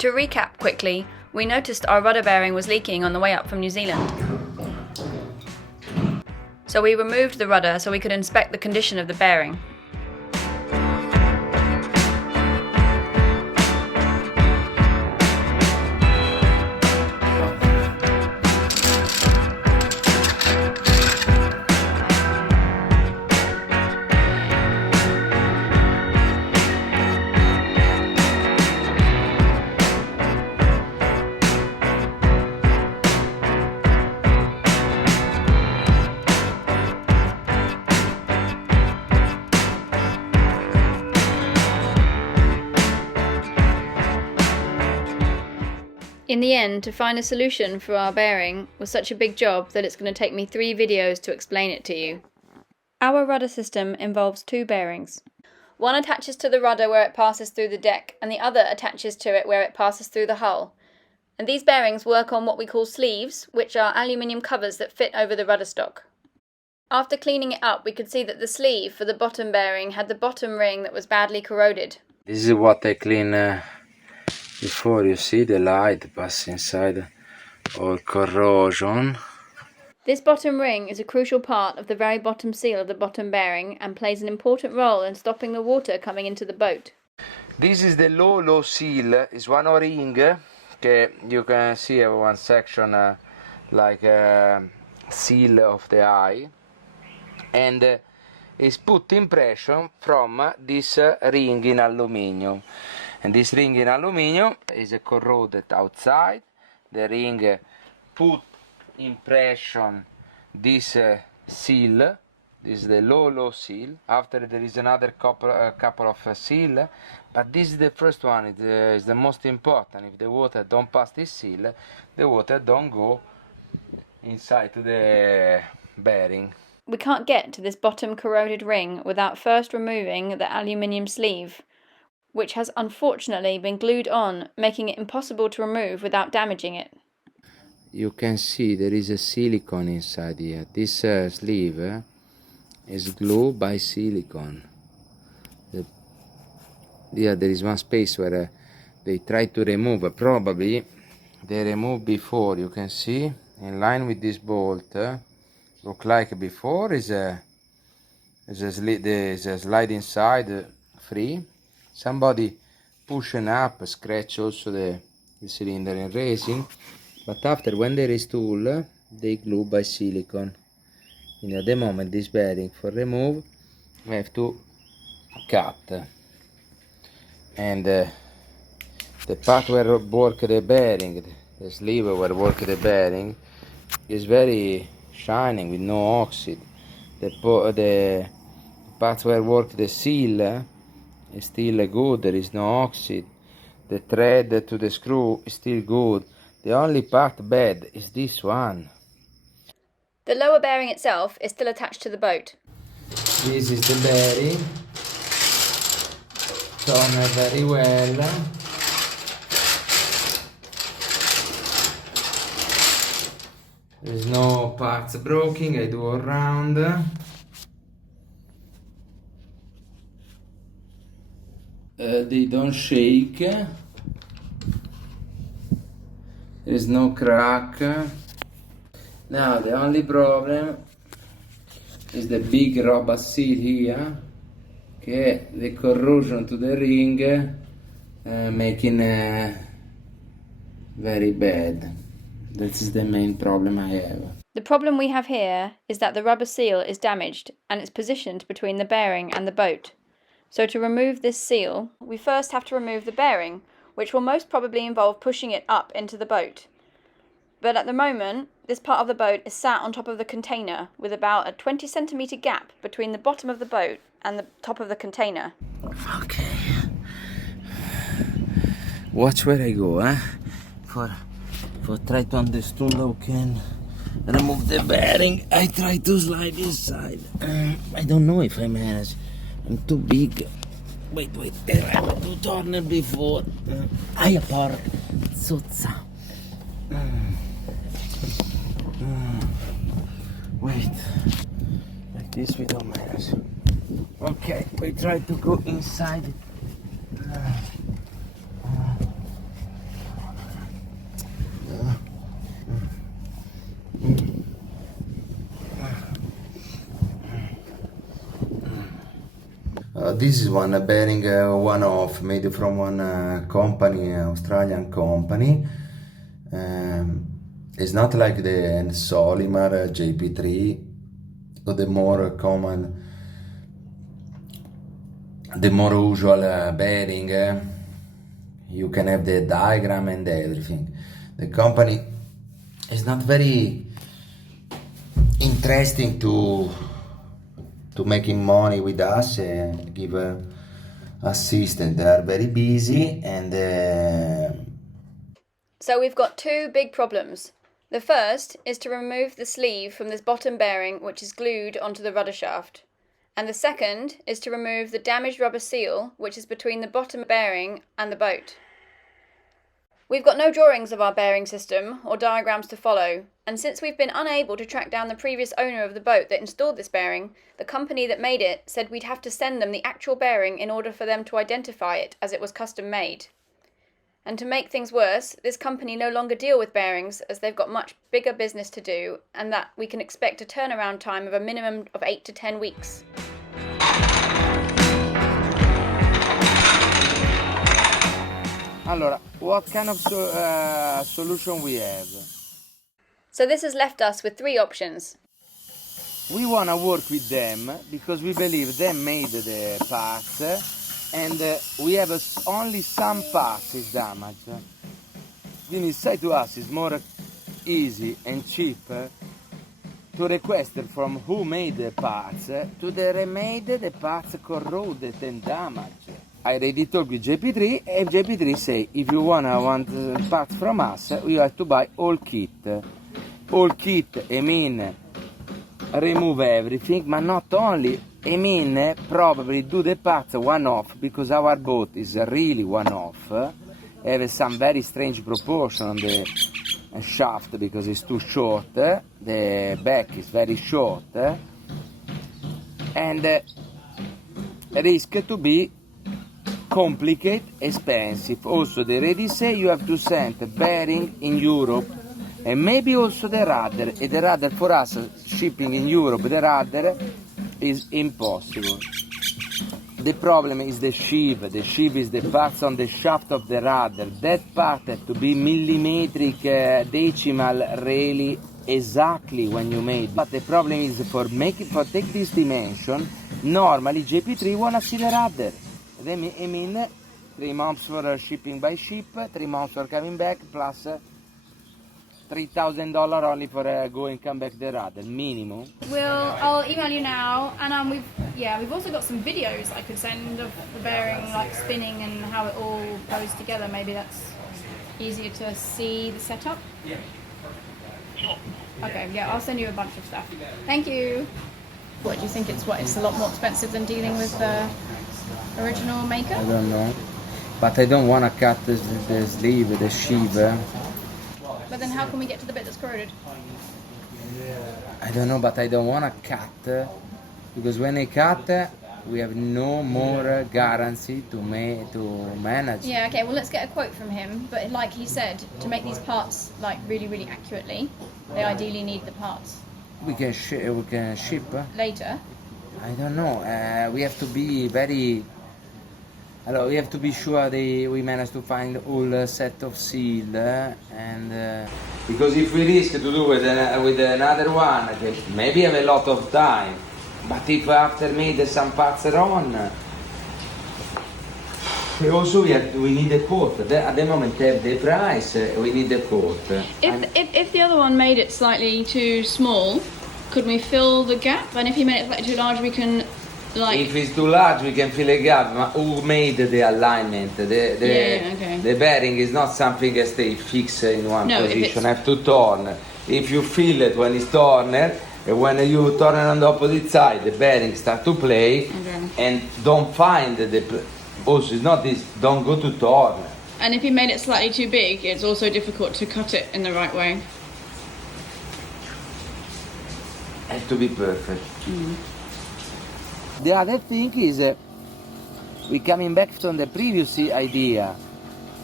To recap quickly, we noticed our rudder bearing was leaking on the way up from New Zealand. So we removed the rudder so we could inspect the condition of the bearing. In the end, to find a solution for our bearing was such a big job that it's going to take me 3 videos to explain it to you. Our rudder system involves 2 bearings. One attaches to the rudder where it passes through the deck, and the other attaches to it where it passes through the hull. And these bearings work on what we call sleeves, which are aluminium covers that fit over the rudder stock. After cleaning it up, we could see that the sleeve for the bottom bearing had the bottom ring that was badly corroded. This is what I clean before. You see the light pass inside all corrosion. This bottom ring is a crucial part of the very bottom seal of the bottom bearing and plays an important role in stopping the water coming into the boat. This is the low seal. It's one ring. Okay, you can see one section like seal of the eye, and is put in pressure from this ring in aluminium. And this ring in aluminium is corroded outside. The ring put in pressure this seal. This is the low seal. After there is another couple of seal, but this is the first one. It is the most important. If the water don't pass this seal, the water don't go inside to the bearing. We can't get to this bottom corroded ring without first removing the aluminium sleeve, which has unfortunately been glued on, making it impossible to remove without damaging it. You can see there is a silicone inside here. This sleeve is glued by silicone. Here there is one space where they try to remove. Probably they removed before. You can see in line with this bolt. Look like before is a slide inside free. Somebody pushing up, scratch also the cylinder in resin, but after when there is tool, they glue by silicone. At the moment this bearing for remove, we have to cut, and the part where work the bearing, the sleeve where work the bearing, is very shining with no oxide. The part where work the seal is still good, there is no oxide. The thread to the screw is still good. The only part bad is this one. The lower bearing itself is still attached to the boat. This is the bearing. Turn very well. There's no parts broken. I do around. They don't shake. There is no crack. Now the only problem is the big rubber seal here, okay, the corrosion to the ring making very bad. This is the main problem I have. The problem we have here is that the rubber seal is damaged and it's positioned between the bearing and the boat. So to remove this seal, we first have to remove the bearing, which will most probably involve pushing it up into the boat. But at the moment, this part of the boat is sat on top of the container with about a 20 centimetre gap between the bottom of the boat and the top of the container. Okay. Watch where I go, For try to understand how can remove the bearing. I try to slide inside. I don't know if I manage. I'm too big. Wait, I have to turn it before. I apart. Zozza. Wait. Like this we don't manage. Okay, we try to go inside. This is one bearing one-off made from one company, Australian company. It's not like the Solimar JP3 or the more common, the more usual bearing. You can have the diagram and everything. The company is not very interesting to making money with us and give assistance. They are very busy and So we've got two big problems. The first is to remove the sleeve from this bottom bearing which is glued onto the rudder shaft. And the second is to remove the damaged rubber seal which is between the bottom bearing and the boat. We've got no drawings of our bearing system or diagrams to follow, and since we've been unable to track down the previous owner of the boat that installed this bearing, the company that made it said we'd have to send them the actual bearing in order for them to identify it as it was custom made. And to make things worse, this company no longer deal with bearings as they've got much bigger business to do, and that we can expect a turnaround time of a minimum of 8 to 10 weeks. Allora, what kind of solution we have? So this has left us with three options. We want to work with them because we believe they made the parts and we have only some parts is damaged. Then it's said to us it's more easy and cheap to request from who made the parts to the remade the parts corroded and damaged. I already talked with JP3 and JP3 say if you want parts from us you have to buy all kit. All kit, I mean remove everything, but not only, I mean probably do the parts one-off because our boat is really one-off. Have some very strange proportion on the shaft because it's too short, the back is very short and risk to be complicated, expensive. Also they already say you have to send the bearing in Europe and maybe also the rudder, and the rudder for us shipping in Europe, the rudder is impossible. The problem is the sheave is the parts on the shaft of the rudder. That part has to be millimetric decimal really exactly when you made it. But the problem is for take this dimension, normally JP3 wanna see the rudder. I mean 3 months for shipping by ship, 3 months for coming back, plus $3,000 only for go and come back the rudder, minimum. I'll email you now, and we've also got some videos I could send of the bearing like spinning and how it all goes together. Maybe that's easier to see the setup. Yeah. Okay, yeah, I'll send you a bunch of stuff. Thank you. What do you think? It's a lot more expensive than dealing with the original maker? I don't know, but I don't want to cut the sleeve, the sheave. But then how can we get to the bit that's corroded? I don't know, but I don't want to cut because when I cut, we have no more guarantee to manage. Yeah, okay, well let's get a quote from him. But like he said, to make these parts like really, really accurately, they ideally need the parts. We can ship later. I don't know. We have to be very. We have to be sure we manage to find all set of seal and because if we risk to do with another one, maybe have a lot of time. But if after made some parts wrong, also we need a quote. At the moment, the price we need a quote. If the other one made it slightly too small, could we fill the gap? And if he made it slightly too large, we can If it's too large, we can fill a gap. But who made the alignment? The bearing is not something that stays fixed in one position. Have to turn. If you feel it when it's turned, and when you turn it on the opposite side, the bearing start to play and don't find the. Also, it's not this. Don't go to turn. And if you made it slightly too big, it's also difficult to cut it in the right way. Have to be perfect. The other thing is we coming back from the previous idea.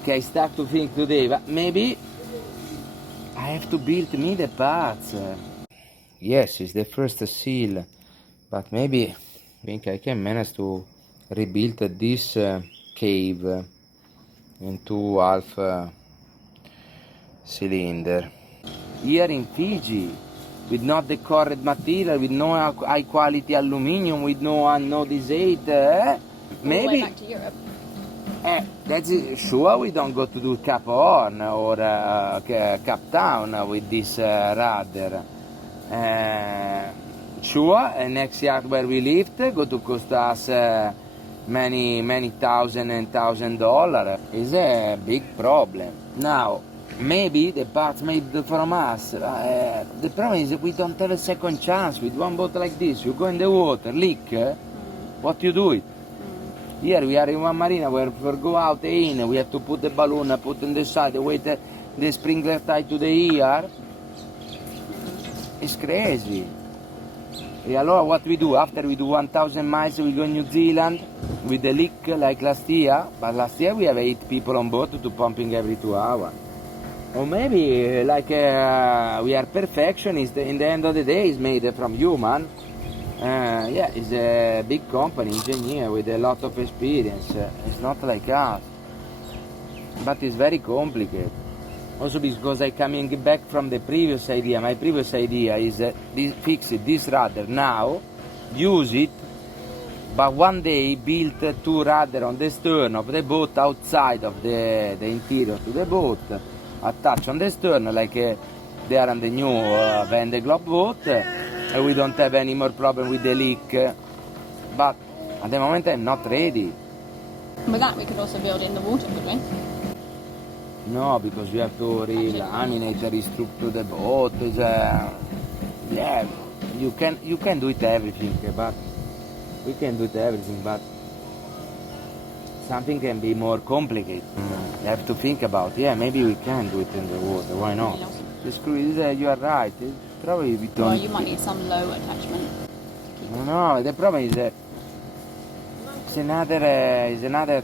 Okay, I start to think today, but maybe I have to build me the parts. Yes, it's the first seal, but maybe I think I can manage to rebuilt this cave into half cylinder. Here in Fiji, with not the correct material, with no high quality aluminium, with no anodizate, maybe. All the way back to Europe. That's it. Sure, we don't go to do Cap Horn or Cap Town with this rudder. Sure, next yard where we lived go to cost us many $1,000. It's a big problem. Now, maybe the parts made from us. The problem is that we don't have a second chance with one boat like this. You go in the water, leak, what you do it? Here we are in one marina where for go out in, we have to put the balloon, put on the side, wait the sprinkler tied to the ear. It's crazy. E allora what we do? After we do 1,000 miles, we go New Zealand with the leak like last year. But last year we have 8 people on board to pumping every 2 hours. Or maybe like we are perfectionists. In the end of the day, it's made from human. Yeah, it's a big company, engineer with a lot of experience. It's not like us, but it's very complicated. Also because I'm coming back from the previous idea. My previous idea is fix this rudder now, use it, but one day build 2 rudder on the stern of the boat outside of the interior to the boat, attach on the stern like they are on the new Van de Globe boat. And we don't have any more problem with the leak, but at the moment I'm not ready. With that we could also build in the water, could we? No, because you have to re-laminate, restructure the boat. Yeah, you can do it everything, but we can do it everything, but something can be more complicated. You have to think about. Yeah, maybe we can do it in the water. Why not? The screw is you are right. Probably we don't. Well, you might need some low attachment. No, the problem is that it's another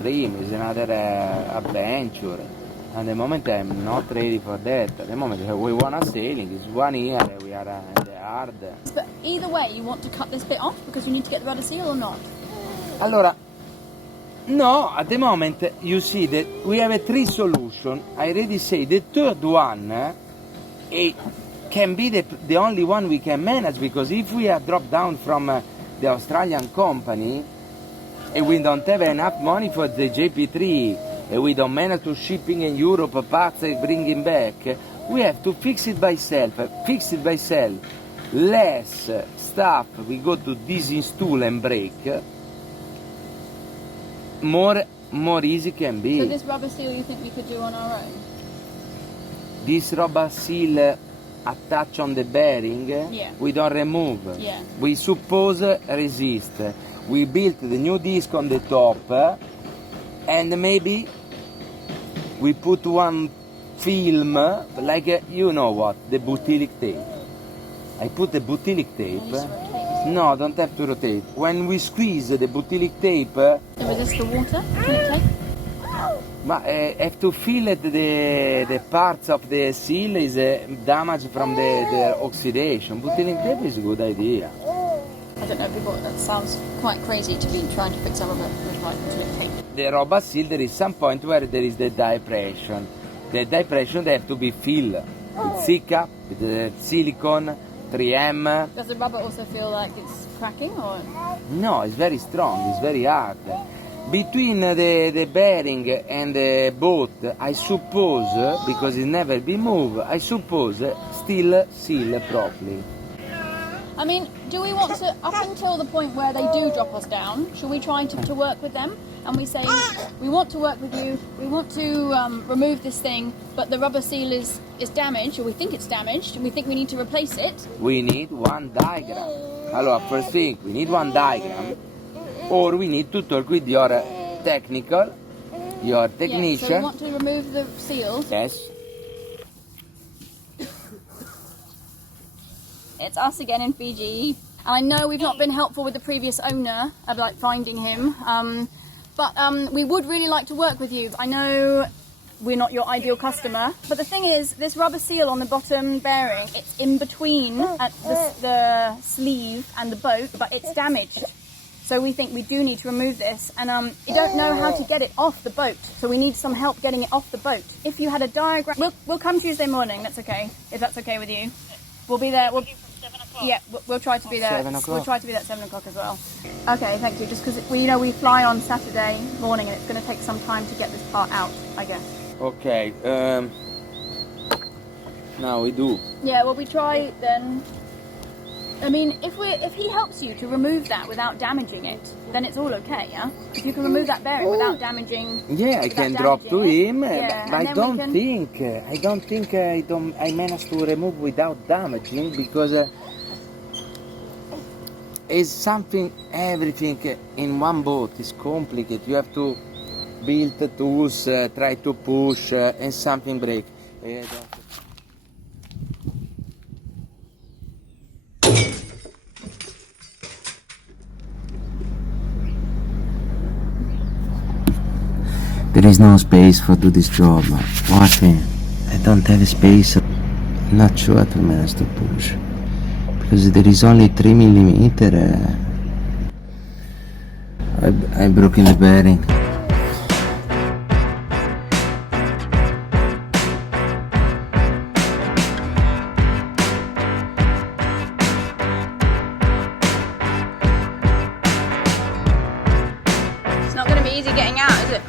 dream, it's another adventure. At the moment I'm not ready for that. At the moment we want to sailing. It's 1 year we are in the hard. But either way, you want to cut this bit off because you need to get the rudder seal or not? Allora, no, at the moment you see that we have a 3 solution. I already say the third one it can be the only one we can manage, because if we are dropped down from the Australian company and we don't have enough money for the JP3 and we don't manage to shipping in Europe parts and bringing back, we have to fix it by self. Less stuff we go to disinstall and break, more easy can be. So this rubber seal you think we could do on our own? This rubber seal attach on the bearing, yeah. We don't remove. Yeah. We suppose resist. We built the new disc on the top, and maybe we put one film, like you know what, the butylic tape. I put the butylic tape. No, don't have to rotate. When we squeeze the butylic tape, to resist the water, butylic tape? But have to feel that the parts of the seal is damaged from the oxidation. Butylic tape is a good idea. I don't know, people, that sounds quite crazy to be trying to fix a rubber with like butylic tape. The rubber seal, there is some point where there is the depression. The depression they have to be filled with Sika, with the silicone, 3M. Does the rubber also feel like it's cracking or? No, it's very strong, it's very hard. Between the bearing and the boat, I suppose, because it's never been moved, I suppose still seal properly. I mean, do we want to, up until the point where they do drop us down, should we try to work with them? And we say, we want to work with you, we want to remove this thing, but the rubber seal is damaged, or we think it's damaged, and we think we need to replace it. We need one diagram. Allora, first thing, we need one diagram, or we need to talk with your technician. Yeah, so we want to remove the seal. Yes. It's us again in Fiji. And I know we've not been helpful with the previous owner of like finding him, but we would really like to work with you. I know we're not your ideal customer, but the thing is, this rubber seal on the bottom bearing, it's in between at the sleeve and the boat, but it's damaged. So we think we do need to remove this, and we don't know how to get it off the boat. So we need some help getting it off the boat. If you had a diagram, we'll come Tuesday morning. That's okay. If that's okay with you, we'll be there. Yeah, we'll try to be there. 7 o'clock. We'll try to be there at 7 o'clock as well. Okay, thank you. Just because we fly on Saturday morning, and it's going to take some time to get this part out, I guess. Okay. Now we do. Yeah, well, we try then. I mean, if he helps you to remove that without damaging it, then it's all okay, yeah? If you can remove that bearing without damaging. Yeah, I without can drop to damaging it, him, yeah, but and I then don't think I managed to remove without damaging, because it's something, everything in one boat is complicated. You have to build the tools, try to push, and something break. There is no space for do this job. Watch me. I don't have space. I'm not sure to manage to push, because there is only 3 millimeter. I broken the bearing. It's not going to be easy getting out, is it?